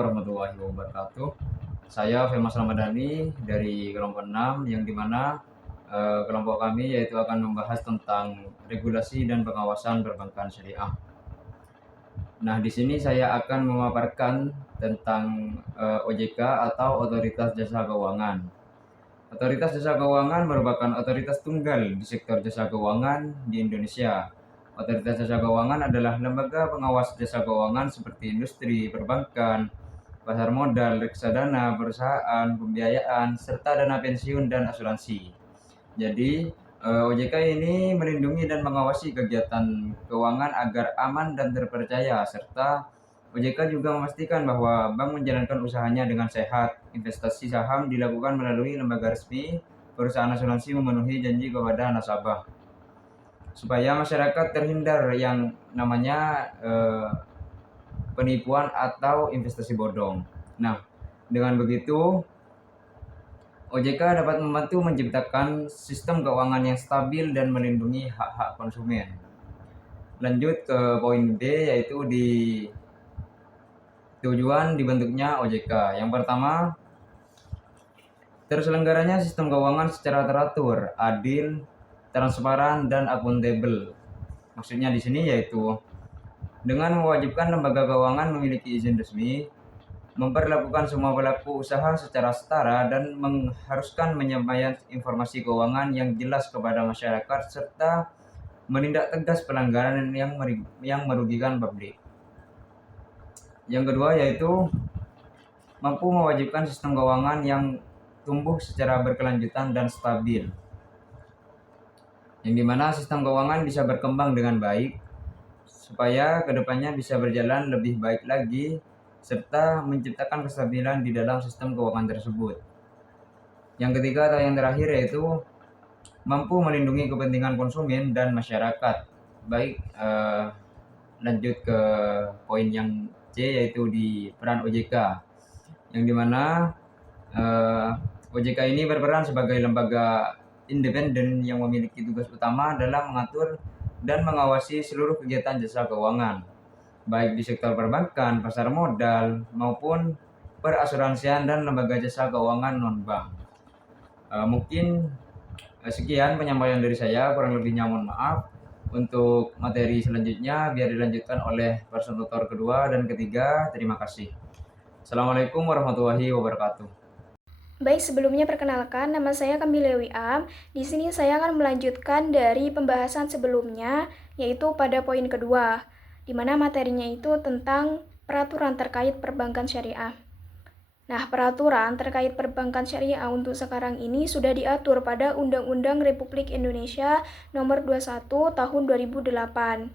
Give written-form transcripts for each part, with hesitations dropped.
warahmatullahi wabarakatuh. Saya Femas Ramadhani dari kelompok 6 yang dimana kelompok kami yaitu akan membahas tentang regulasi dan pengawasan perbankan syariah. Nah, di sini saya akan memaparkan tentang OJK atau Otoritas Jasa Keuangan. Otoritas Jasa Keuangan merupakan otoritas tunggal di sektor jasa keuangan di Indonesia. Otoritas Jasa Keuangan adalah lembaga pengawas jasa keuangan seperti industri, perbankan, pasar modal, reksadana, perusahaan, pembiayaan, serta dana pensiun dan asuransi. Jadi, OJK ini melindungi dan mengawasi kegiatan keuangan agar aman dan terpercaya, serta OJK juga memastikan bahwa bank menjalankan usahanya dengan sehat. Investasi saham dilakukan melalui lembaga resmi, perusahaan asuransi memenuhi janji kepada nasabah. Supaya masyarakat terhindar yang namanya penipuan atau investasi bodong. Nah, dengan begitu OJK dapat membantu menciptakan sistem keuangan yang stabil dan melindungi hak-hak konsumen. Lanjut ke poin B, yaitu di tujuan dibentuknya OJK. Yang pertama, terselenggaranya sistem keuangan secara teratur, adil, transparan, dan akuntabel. Maksudnya di sini yaitu dengan mewajibkan lembaga keuangan memiliki izin resmi, memperlakukan semua pelaku usaha secara setara, dan mengharuskan penyampaian informasi keuangan yang jelas kepada masyarakat, serta menindak tegas pelanggaran yang merugikan publik. Yang kedua yaitu mampu mewajibkan sistem keuangan yang tumbuh secara berkelanjutan dan stabil, yang dimana sistem keuangan bisa berkembang dengan baik supaya kedepannya bisa berjalan lebih baik lagi, serta menciptakan kestabilan di dalam sistem keuangan tersebut. Yang ketiga atau yang terakhir yaitu mampu melindungi kepentingan konsumen dan masyarakat. Baik, lanjut ke poin yang C, yaitu di peran OJK, yang dimana OJK ini berperan sebagai lembaga independen yang memiliki tugas utama dalam mengatur dan mengawasi seluruh kegiatan jasa keuangan, baik di sektor perbankan, pasar modal, maupun perasuransian dan lembaga jasa keuangan non-bank. Mungkin sekian penyampaian dari saya, kurang lebihnya mohon maaf. Untuk materi selanjutnya biar dilanjutkan oleh person tutor kedua dan ketiga. Terima kasih. Assalamualaikum warahmatullahi wabarakatuh. Baik, sebelumnya perkenalkan, nama saya Kamila Wiam. Di sini saya akan melanjutkan dari pembahasan sebelumnya, yaitu pada poin kedua, di mana materinya itu tentang peraturan terkait perbankan syariah. Nah, peraturan terkait perbankan syariah untuk sekarang ini sudah diatur pada Undang-Undang Republik Indonesia Nomor 21 Tahun 2008.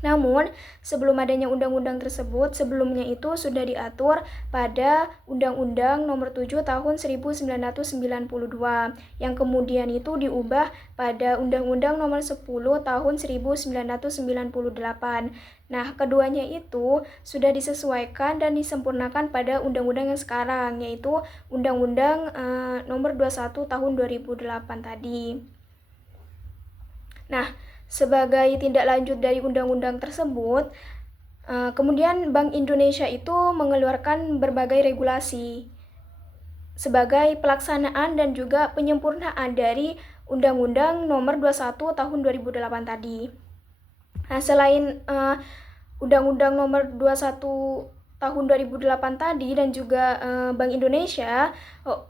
Namun, sebelum adanya undang-undang tersebut, sebelumnya itu sudah diatur pada Undang-Undang Nomor 7 Tahun 1992, yang kemudian itu diubah pada Undang-Undang Nomor 10 Tahun 1998. Nah, keduanya itu sudah disesuaikan dan disempurnakan pada undang-undang yang sekarang, yaitu Undang-Undang Nomor 21 Tahun 2008 tadi. Nah, sebagai tindak lanjut dari undang-undang tersebut, kemudian Bank Indonesia itu mengeluarkan berbagai regulasi sebagai pelaksanaan dan juga penyempurnaan dari Undang-Undang Nomor 21 Tahun 2008 tadi. Nah, selain Undang-Undang Nomor 21 Tahun 2008 tadi dan juga Bank Indonesia,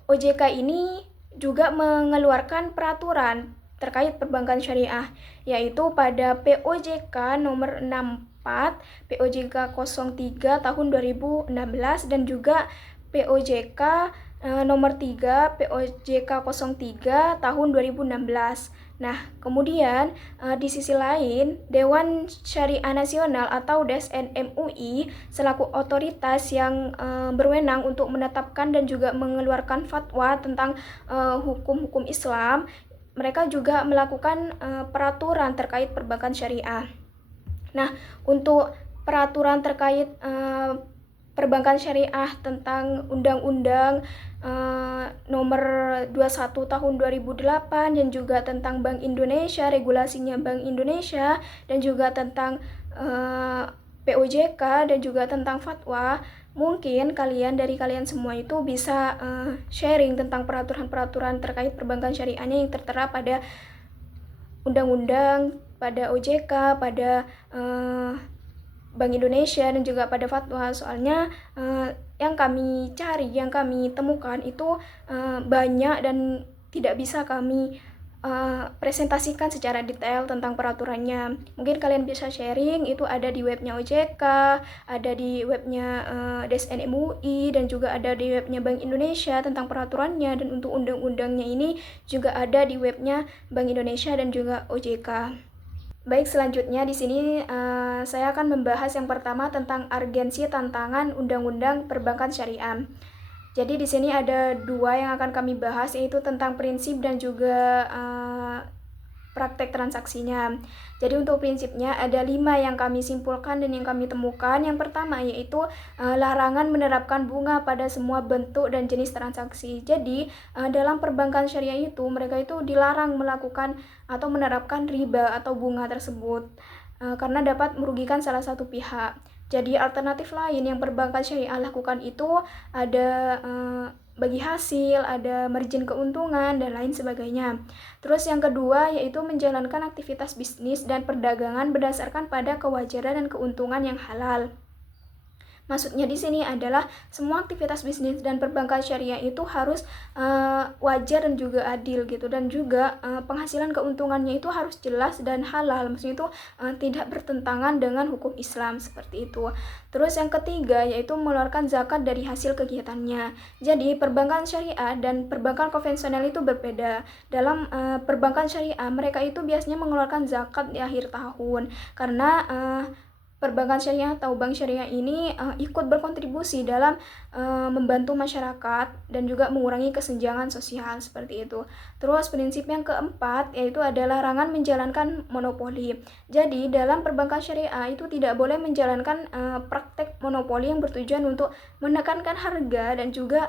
OJK ini juga mengeluarkan peraturan terkait perbankan syariah, yaitu pada POJK nomor 64, POJK 03 tahun 2016, dan juga POJK nomor 3, POJK 03 tahun 2016. Nah, kemudian di sisi lain, Dewan Syariah Nasional atau DSN MUI selaku otoritas yang berwenang untuk menetapkan dan juga mengeluarkan fatwa tentang hukum-hukum Islam, mereka juga melakukan peraturan terkait perbankan syariah. Nah, untuk peraturan terkait perbankan syariah tentang Undang-Undang Nomor 21 Tahun 2008 dan juga tentang Bank Indonesia, regulasinya Bank Indonesia, dan juga tentang POJK dan juga tentang fatwa, Mungkin dari kalian semua itu bisa sharing tentang peraturan-peraturan terkait perbankan syariahnya yang tertera pada undang-undang, pada OJK, pada Bank Indonesia, dan juga pada fatwa. Soalnya yang kami cari, yang kami temukan itu banyak dan tidak bisa kami presentasikan secara detail tentang peraturannya. Mungkin kalian bisa sharing, itu ada di webnya OJK, ada di webnya DSN MUI, dan juga ada di webnya Bank Indonesia tentang peraturannya, dan untuk undang-undangnya ini juga ada di webnya Bank Indonesia dan juga OJK. Baik, selanjutnya di sini saya akan membahas yang pertama tentang urgensi tantangan Undang-Undang Perbankan Syariah. Jadi di sini ada dua yang akan kami bahas, yaitu tentang prinsip dan juga praktek transaksinya. Jadi untuk prinsipnya ada 5 yang kami simpulkan dan yang kami temukan. Yang pertama yaitu larangan menerapkan bunga pada semua bentuk dan jenis transaksi. Jadi dalam perbankan syariah itu mereka itu dilarang melakukan atau menerapkan riba atau bunga tersebut karena dapat merugikan salah satu pihak. Jadi alternatif lain yang perbankan syariah lakukan itu ada bagi hasil, ada margin keuntungan, dan lain sebagainya. Terus yang kedua yaitu menjalankan aktivitas bisnis dan perdagangan berdasarkan pada kewajaran dan keuntungan yang halal. Maksudnya di sini adalah semua aktivitas bisnis dan perbankan syariah itu harus wajar dan juga adil gitu, dan juga penghasilan keuntungannya itu harus jelas dan halal. Maksudnya itu tidak bertentangan dengan hukum Islam seperti itu. Terus yang ketiga yaitu mengeluarkan zakat dari hasil kegiatannya. Jadi perbankan syariah dan perbankan konvensional itu berbeda. Dalam perbankan syariah mereka itu biasanya mengeluarkan zakat di akhir tahun karena perbankan syariah atau bank syariah ini ikut berkontribusi dalam membantu masyarakat dan juga mengurangi kesenjangan sosial seperti itu. Terus prinsip yang keempat yaitu adalah larangan menjalankan monopoli. Jadi dalam perbankan syariah itu tidak boleh menjalankan praktek monopoli yang bertujuan untuk menekankan harga dan juga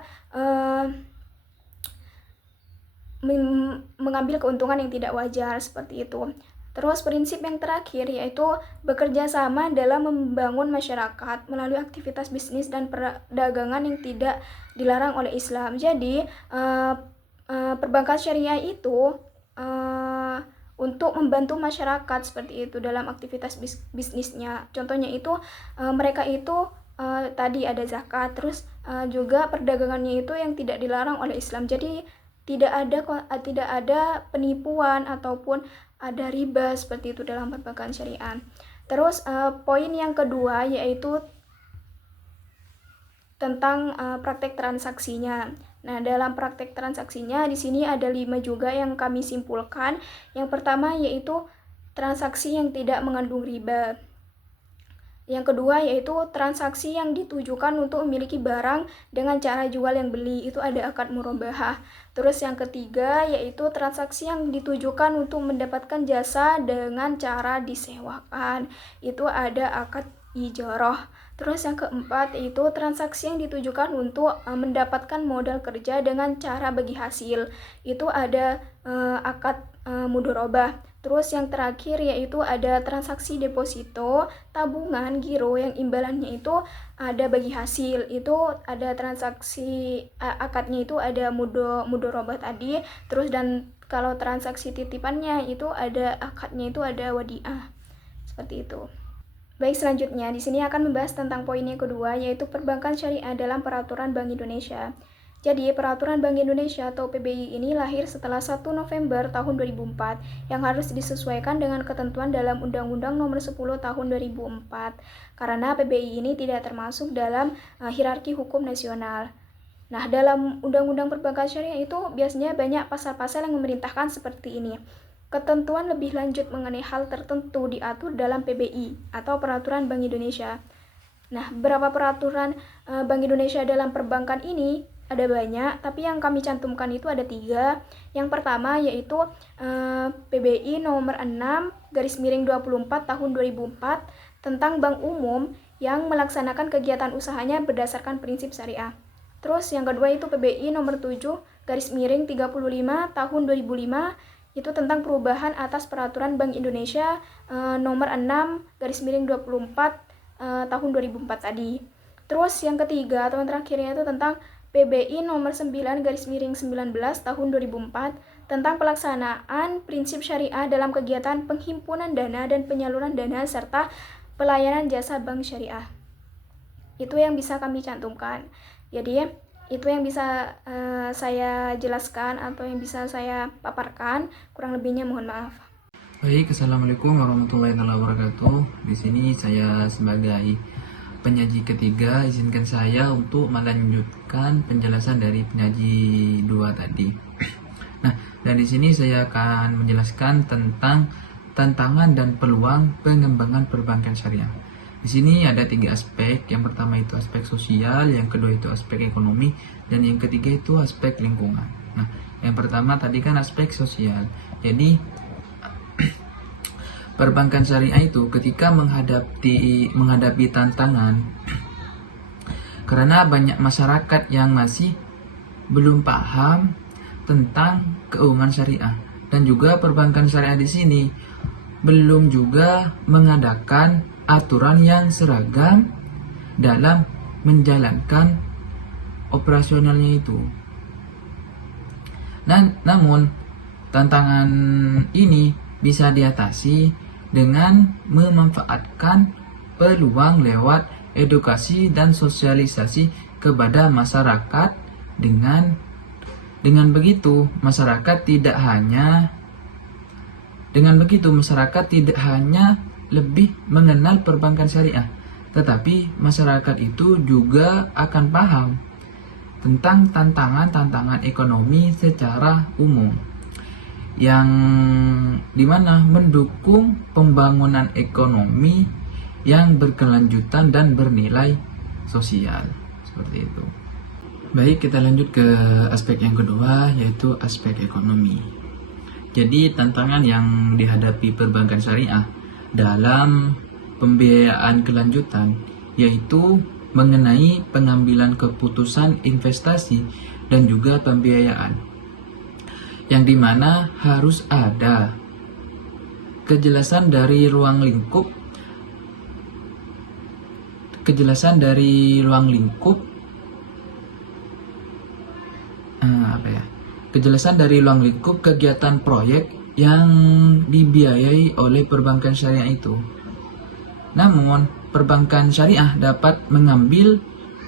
mengambil keuntungan yang tidak wajar seperti itu. Terus prinsip yang terakhir yaitu bekerja sama dalam membangun masyarakat melalui aktivitas bisnis dan perdagangan yang tidak dilarang oleh Islam. Jadi perbankan syariah itu untuk membantu masyarakat seperti itu dalam aktivitas bisnisnya. Contohnya itu mereka itu tadi ada zakat, terus juga perdagangannya itu yang tidak dilarang oleh Islam. Jadi tidak ada penipuan ataupun ada riba seperti itu dalam perbankan syariah. Terus poin yang kedua yaitu tentang praktek transaksinya. Nah, dalam praktek transaksinya di sini ada 5 juga yang kami simpulkan. Yang pertama yaitu transaksi yang tidak mengandung riba. Yang kedua yaitu transaksi yang ditujukan untuk memiliki barang dengan cara jual yang beli, itu ada akad murabahah. Terus yang ketiga yaitu transaksi yang ditujukan untuk mendapatkan jasa dengan cara disewakan, itu ada akad ijarah. Terus yang keempat yaitu transaksi yang ditujukan untuk mendapatkan modal kerja dengan cara bagi hasil, itu ada akad mudharabah. Terus yang terakhir yaitu ada transaksi deposito, tabungan, giro yang imbalannya itu ada bagi hasil, itu ada transaksi akadnya itu ada mudharabah tadi. Terus dan kalau transaksi titipannya itu ada akadnya itu ada wadiah. Seperti itu. Baik, selanjutnya di sini akan membahas tentang poin yang kedua yaitu perbankan syariah dalam peraturan Bank Indonesia. Jadi, peraturan Bank Indonesia atau PBI ini lahir setelah 1 November tahun 2004 yang harus disesuaikan dengan ketentuan dalam Undang-Undang Nomor 10 Tahun 2004 karena PBI ini tidak termasuk dalam hierarki hukum nasional. Nah, dalam Undang-Undang Perbankan Syariah itu biasanya banyak pasal-pasal yang memerintahkan seperti ini. Ketentuan lebih lanjut mengenai hal tertentu diatur dalam PBI atau Peraturan Bank Indonesia. Nah, berapa peraturan Bank Indonesia dalam perbankan ini? Ada banyak, tapi yang kami cantumkan itu ada 3. Yang pertama yaitu PBI nomor 6/24 tahun 2004 tentang bank umum yang melaksanakan kegiatan usahanya berdasarkan prinsip syariah. Terus yang kedua itu PBI nomor 7/35 tahun 2005 itu tentang perubahan atas peraturan Bank Indonesia nomor 6/24 tahun 2004 tadi. Terus yang ketiga atau yang terakhirnya itu tentang PBI nomor 9/19 tahun 2004 tentang pelaksanaan prinsip syariah dalam kegiatan penghimpunan dana dan penyaluran dana serta pelayanan jasa bank syariah. Itu yang bisa kami cantumkan. Jadi itu yang bisa saya jelaskan atau yang bisa saya paparkan. Kurang lebihnya mohon maaf. Baik, assalamualaikum warahmatullahi wabarakatuh. Di sini saya sebagai penyaji ketiga, izinkan saya untuk melanjutkan penjelasan dari penyaji dua tadi. Nah, dan di sini saya akan menjelaskan tentang tantangan dan peluang pengembangan perbankan syariah. Di sini ada 3 aspek. Yang pertama itu aspek sosial, yang kedua itu aspek ekonomi, dan yang ketiga itu aspek lingkungan. Nah, yang pertama tadi kan aspek sosial. Jadi perbankan syariah itu ketika menghadapi tantangan karena banyak masyarakat yang masih belum paham tentang keuangan syariah, dan juga perbankan syariah di sini belum juga mengadakan aturan yang seragam dalam menjalankan operasionalnya itu. Namun tantangan ini bisa diatasi dengan memanfaatkan peluang lewat edukasi dan sosialisasi kepada masyarakat. Dengan begitu masyarakat tidak hanya lebih mengenal perbankan syariah, tetapi masyarakat itu juga akan paham tentang tantangan-tantangan ekonomi secara umum, yang dimana mendukung pembangunan ekonomi yang berkelanjutan dan bernilai sosial, seperti itu. Baik, kita lanjut ke aspek yang kedua, yaitu aspek ekonomi. Jadi tantangan yang dihadapi perbankan syariah dalam pembiayaan kelanjutan yaitu mengenai pengambilan keputusan investasi dan juga pembiayaan, yang dimana harus ada kejelasan dari ruang lingkup kegiatan proyek yang dibiayai oleh perbankan syariah itu. Namun, perbankan syariah dapat mengambil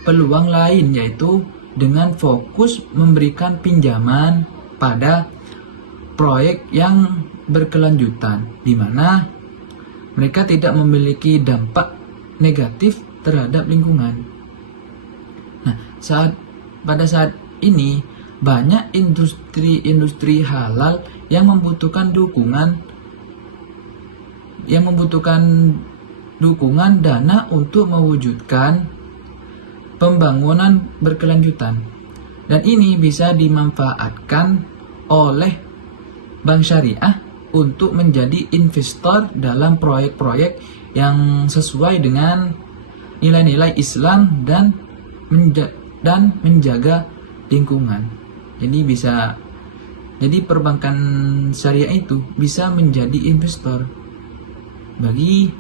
peluang lain, yaitu dengan fokus memberikan pinjaman pada proyek yang berkelanjutan, di mana mereka tidak memiliki dampak negatif terhadap lingkungan. Nah, pada saat ini banyak industri halal yang membutuhkan dukungan dana untuk mewujudkan pembangunan berkelanjutan, dan ini bisa dimanfaatkan oleh bank syariah untuk menjadi investor dalam proyek-proyek yang sesuai dengan nilai-nilai Islam dan menjaga lingkungan. Jadi perbankan syariah itu bisa menjadi investor bagi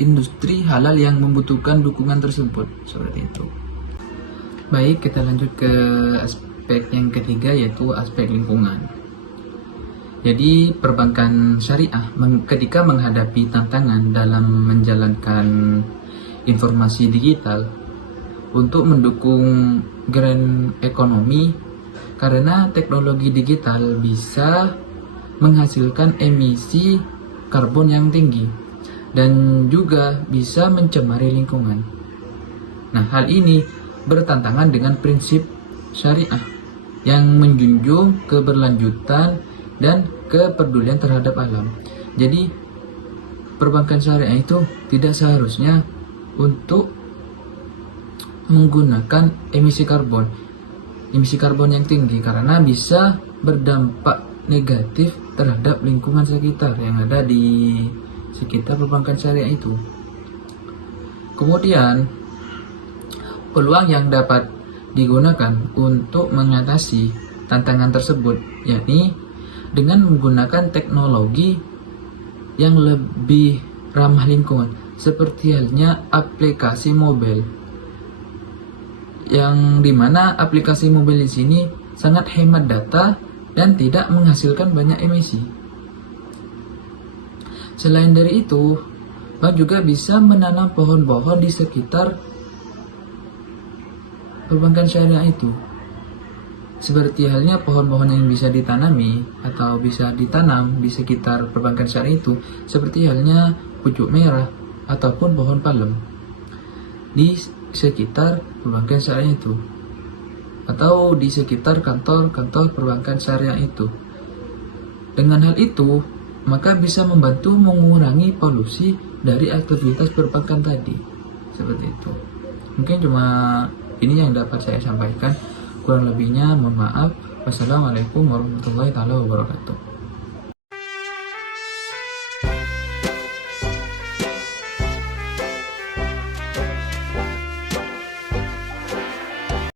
industri halal yang membutuhkan dukungan tersebut, seperti itu. Baik, kita lanjut ke aspek yang ketiga, yaitu aspek lingkungan. Jadi perbankan syariah ketika menghadapi tantangan dalam menjalankan informasi digital untuk mendukung grand ekonomi, karena teknologi digital bisa menghasilkan emisi karbon yang tinggi dan juga bisa mencemari lingkungan. Nah, hal ini bertentangan dengan prinsip syariah yang menjunjung keberlanjutan dan kepedulian terhadap alam. Jadi perbankan syariah itu tidak seharusnya untuk menggunakan emisi karbon yang tinggi, karena bisa berdampak negatif terhadap lingkungan sekitar yang ada di sekitar perbankan syariah itu. Kemudian peluang yang dapat digunakan untuk mengatasi tantangan tersebut, yakni dengan menggunakan teknologi yang lebih ramah lingkungan, seperti halnya aplikasi mobile, yang dimana aplikasi mobile di sini sangat hemat data dan tidak menghasilkan banyak emisi. Selain dari itu, bank juga bisa menanam pohon-pohon di sekitar perbankan syariah itu. Seperti halnya pohon-pohon yang bisa ditanami atau bisa ditanam di sekitar perbankan syariah itu, seperti halnya pucuk merah ataupun pohon palem di sekitar perbankan syariah itu, atau di sekitar kantor-kantor perbankan syariah itu. Dengan hal itu, maka bisa membantu mengurangi polusi dari aktivitas perbankan tadi. Seperti itu. Mungkin cuma ini yang dapat saya sampaikan. Kurang lebihnya mohon maaf. Wassalamualaikum warahmatullahi wabarakatuh.